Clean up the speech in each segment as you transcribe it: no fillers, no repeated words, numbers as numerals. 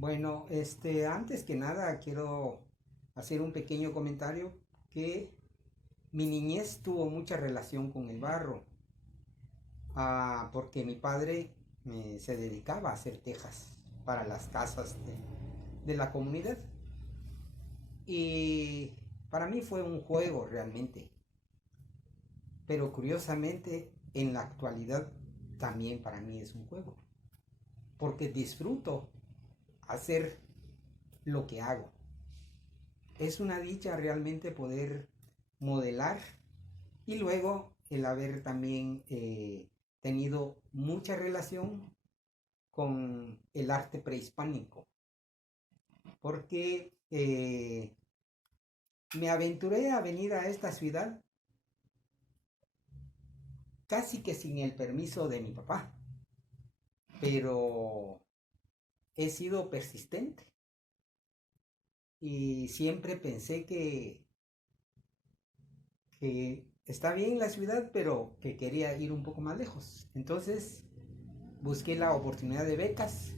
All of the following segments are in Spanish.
Bueno, antes que nada quiero hacer un pequeño comentario que mi niñez tuvo mucha relación con el barro, porque mi padre se dedicaba a hacer tejas para las casas de la comunidad y para mí fue un juego realmente, pero curiosamente en la actualidad también para mí es un juego, porque disfruto hacer lo que hago. Es una dicha realmente poder modelar y luego el haber también tenido mucha relación con el arte prehispánico, porque me aventuré a venir a esta ciudad casi que sin el permiso de mi papá, pero he sido persistente y siempre pensé que está bien la ciudad, pero que quería ir un poco más lejos. Entonces busqué la oportunidad de becas.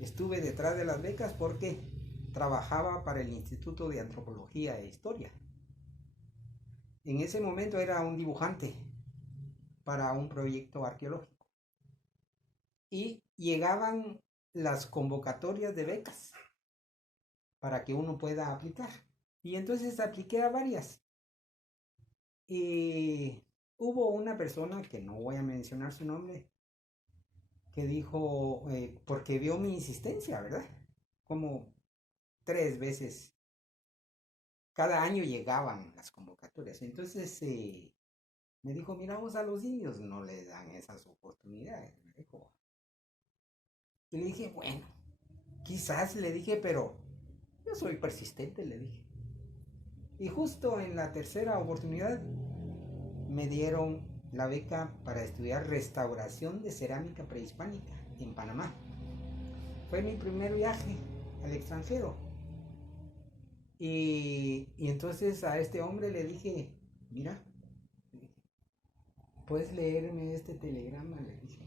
Estuve detrás de las becas porque trabajaba para el Instituto de Antropología e Historia. En ese momento era un dibujante para un proyecto arqueológico. Y llegaban las convocatorias de becas para que uno pueda aplicar. Y entonces apliqué a varias. Y hubo una persona, que no voy a mencionar su nombre, que dijo, porque vio mi insistencia, ¿verdad? Como 3 veces. Cada año llegaban las convocatorias. Entonces me dijo, miramos a los indios, no le dan esas oportunidades. Me dijo. Y le dije, bueno, quizás le dije, pero yo soy persistente, le dije. Y justo en la tercera oportunidad me dieron la beca para estudiar restauración de cerámica prehispánica en Panamá. Fue mi primer viaje al extranjero. Y entonces a este hombre le dije, mira, ¿puedes leerme este telegrama? Le dije,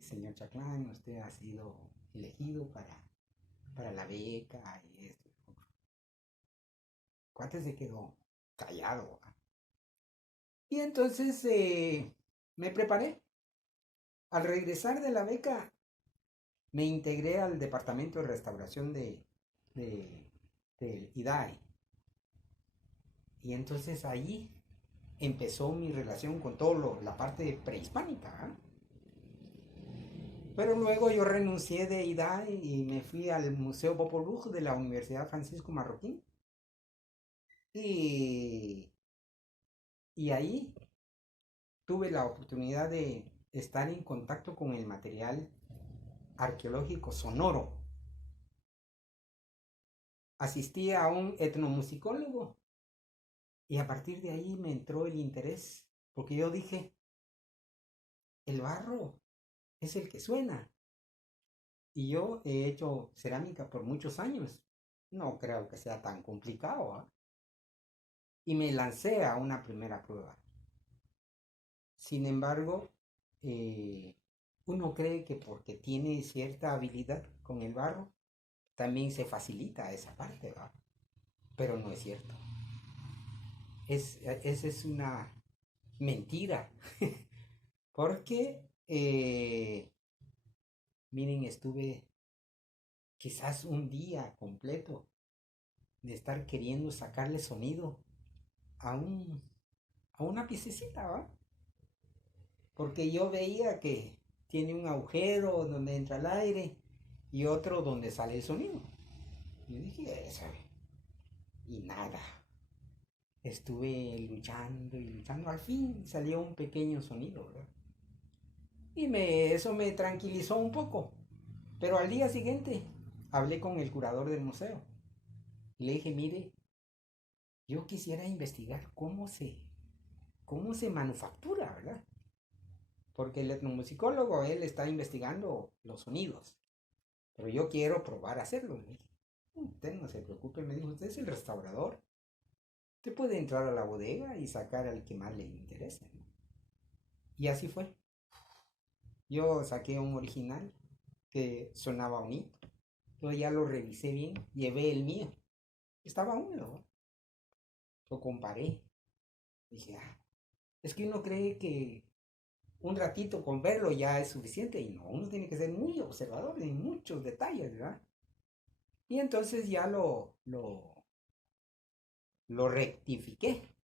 señor Chaclán, usted ha sido elegido para la beca y esto. Cuate se quedó callado. ¿Va? Y entonces me preparé. Al regresar de la beca, me integré al departamento de restauración de, del IDAE. Y entonces ahí empezó mi relación con todo la parte prehispánica. ¿Eh? Pero luego yo renuncié de IDAE y me fui al Museo Popol Vuh de la Universidad Francisco Marroquín. Y, y ahí tuve la oportunidad de estar en contacto con el material arqueológico sonoro. Asistí a un etnomusicólogo y a partir de ahí me entró el interés, porque yo dije, el barro es el que suena. Y yo he hecho cerámica por muchos años. No creo que sea tan complicado. ¿Eh? Y me lancé a una primera prueba. Sin embargo, eh, uno cree que porque tiene cierta habilidad con el barro, también se facilita esa parte, ¿va? Pero no es cierto. Esa es una mentira. Porque, miren, estuve quizás un día completo de estar queriendo sacarle sonido a, un, a una piececita, ¿va? Porque yo veía que tiene un agujero donde entra el aire y otro donde sale el sonido. Yo dije, eso. Y nada. Estuve luchando y luchando. Al fin salió un pequeño sonido, ¿verdad? Y eso me tranquilizó un poco. Pero al día siguiente hablé con el curador del museo. Y le dije, mire, yo quisiera investigar cómo se manufactura, ¿verdad? Porque el etnomusicólogo, él está investigando los sonidos. Pero yo quiero probar a hacerlo. Le dije, usted no se preocupe, me dijo, usted es el restaurador. Usted puede entrar a la bodega y sacar al que más le interese. ¿No? Y así fue. Yo saqué un original que sonaba bonito. Yo ya lo revisé bien, llevé el mío. Estaba húmedo, ¿no? Lo comparé. Dije, es que uno cree que un ratito con verlo ya es suficiente y no, uno tiene que ser muy observador en muchos detalles, ¿verdad? Y entonces ya lo rectifiqué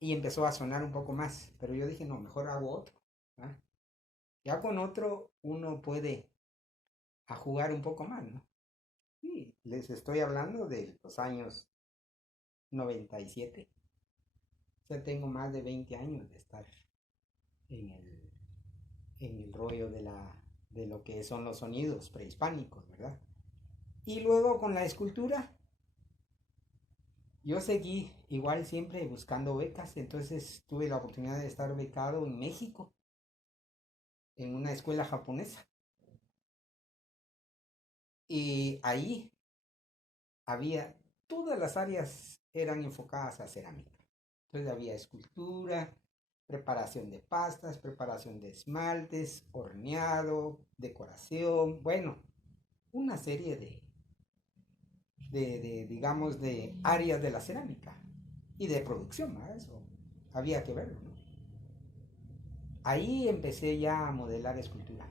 y empezó a sonar un poco más, pero yo dije, no, mejor hago otro, ¿verdad? Ya con otro uno puede a jugar un poco más, ¿no? Y les estoy hablando de los años 97. O sea, tengo más de 20 años de estar en el rollo de lo que son los sonidos prehispánicos, ¿verdad? Y luego con la escultura, yo seguí igual siempre buscando becas, entonces tuve la oportunidad de estar becado en México, en una escuela japonesa. Y ahí había, todas las áreas eran enfocadas a cerámica. Entonces había escultura, preparación de pastas, preparación de esmaltes, horneado, decoración, bueno, una serie digamos, de áreas de la cerámica y de producción, ¿no? Eso había que verlo, ¿no? Ahí empecé ya a modelar escultura.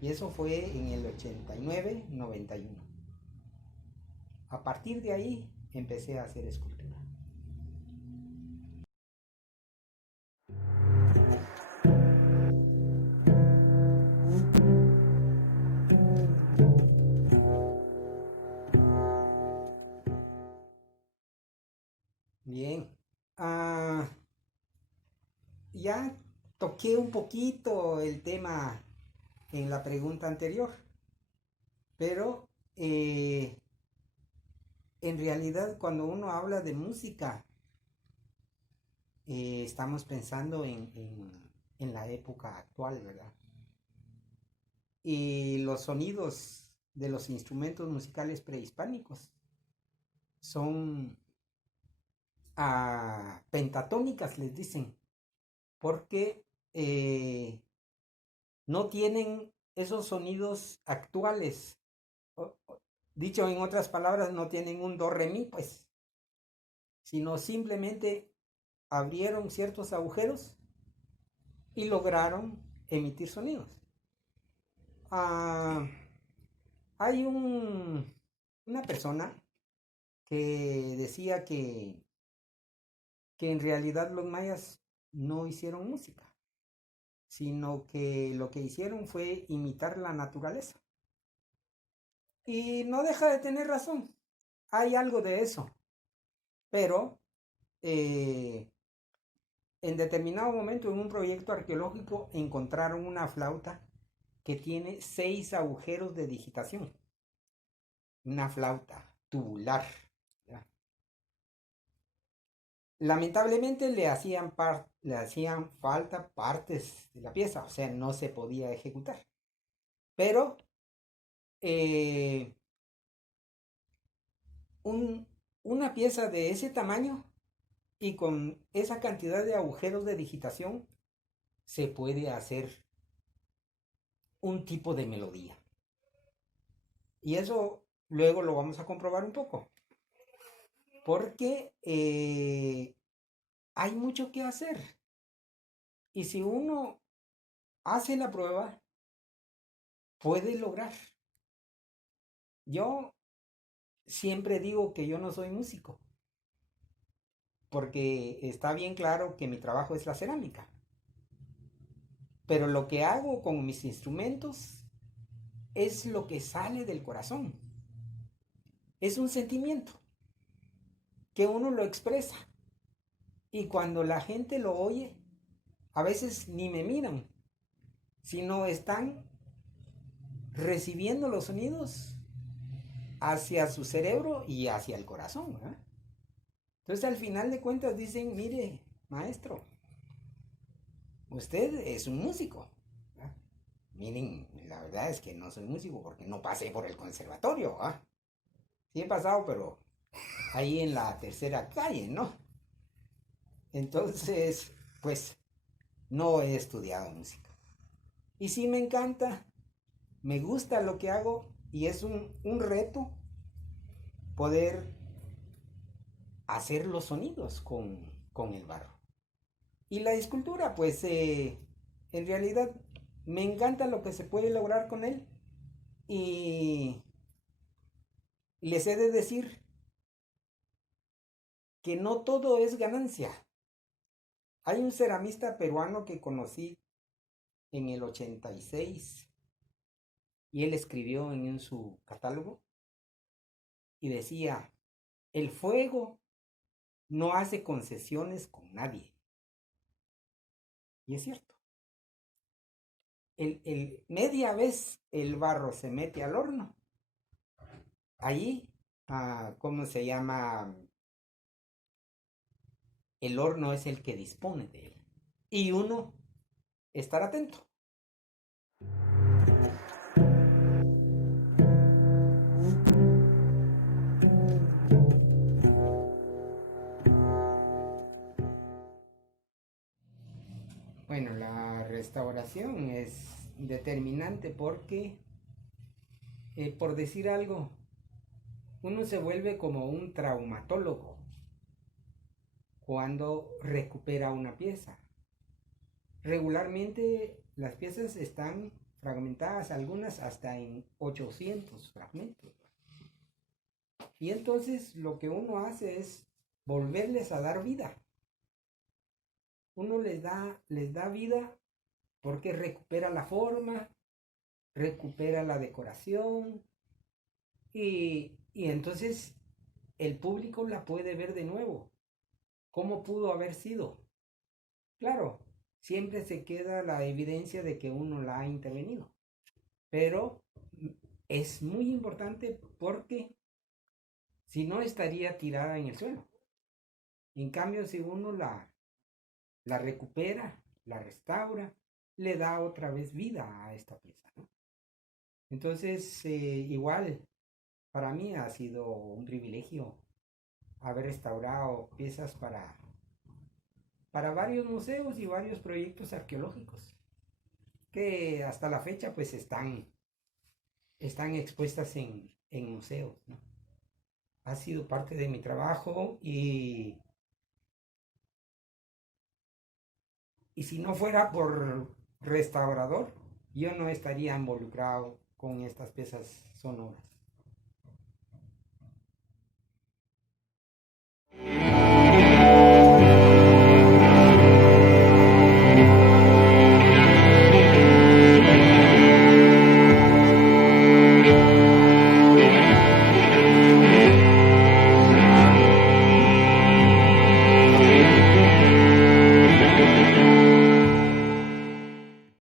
Y eso fue en el 89-91. A partir de ahí empecé a hacer escultura. Bien. Ah, ya toqué un poquito el tema en la pregunta anterior, pero en realidad cuando uno habla de música, estamos pensando en la época actual, ¿verdad? Y los sonidos de los instrumentos musicales prehispánicos son pentatónicas, les dicen, porque no tienen esos sonidos actuales. Dicho en otras palabras, no tienen un do re mi, pues, sino simplemente abrieron ciertos agujeros y lograron emitir sonidos. Ah, hay una persona que decía que en realidad los mayas no hicieron música, sino que lo que hicieron fue imitar la naturaleza. Y no deja de tener razón, hay algo de eso, pero en determinado momento en un proyecto arqueológico encontraron una flauta que tiene 6 agujeros de digitación, una flauta tubular. ¿Ya? Lamentablemente le hacían falta partes de la pieza, o sea, no se podía ejecutar. Pero eh, una pieza de ese tamaño y con esa cantidad de agujeros de digitación se puede hacer un tipo de melodía. Y eso luego lo vamos a comprobar un poco. Porque hay mucho que hacer. Y si uno hace la prueba, puede lograr. Yo siempre digo que yo no soy músico, porque está bien claro que mi trabajo es la cerámica. Pero lo que hago con mis instrumentos es lo que sale del corazón. Es un sentimiento que uno lo expresa. Y cuando la gente lo oye, a veces ni me miran, sino están recibiendo los sonidos hacia su cerebro y hacia el corazón, ¿verdad? Entonces al final de cuentas dicen, mire, maestro, usted es un músico, ¿verdad? Miren, la verdad es que no soy músico porque no pasé por el conservatorio, ¿verdad? Sí he pasado, pero ahí en la tercera calle, ¿no? Entonces, pues, no he estudiado música. Y sí me encanta me gusta lo que hago y es un reto poder hacer los sonidos con el barro. Y la escultura, pues en realidad me encanta lo que se puede lograr con él. Y les he de decir que no todo es ganancia. Hay un ceramista peruano que conocí en el 86 y él escribió en su catálogo y decía, el fuego no hace concesiones con nadie. Y es cierto. Media vez el barro se mete al horno. Ahí, ¿cómo se llama? El horno es el que dispone de él. Y uno estar atento. Bueno, la restauración es determinante porque, por decir algo, uno se vuelve como un traumatólogo cuando recupera una pieza. Regularmente las piezas están fragmentadas, algunas hasta en 800 fragmentos. Y entonces lo que uno hace es volverles a dar vida. Uno les da vida porque recupera la forma, recupera la decoración y entonces el público la puede ver de nuevo. ¿Cómo pudo haber sido? Claro, siempre se queda la evidencia de que uno la ha intervenido, pero es muy importante porque si no estaría tirada en el suelo. En cambio, si uno la recupera, la restaura, le da otra vez vida a esta pieza, ¿no? Entonces, igual, para mí ha sido un privilegio haber restaurado piezas para varios museos y varios proyectos arqueológicos que hasta la fecha pues están expuestas en museos, ¿no? Ha sido parte de mi trabajo y si no fuera por restaurador, yo no estaría involucrado con estas piezas sonoras.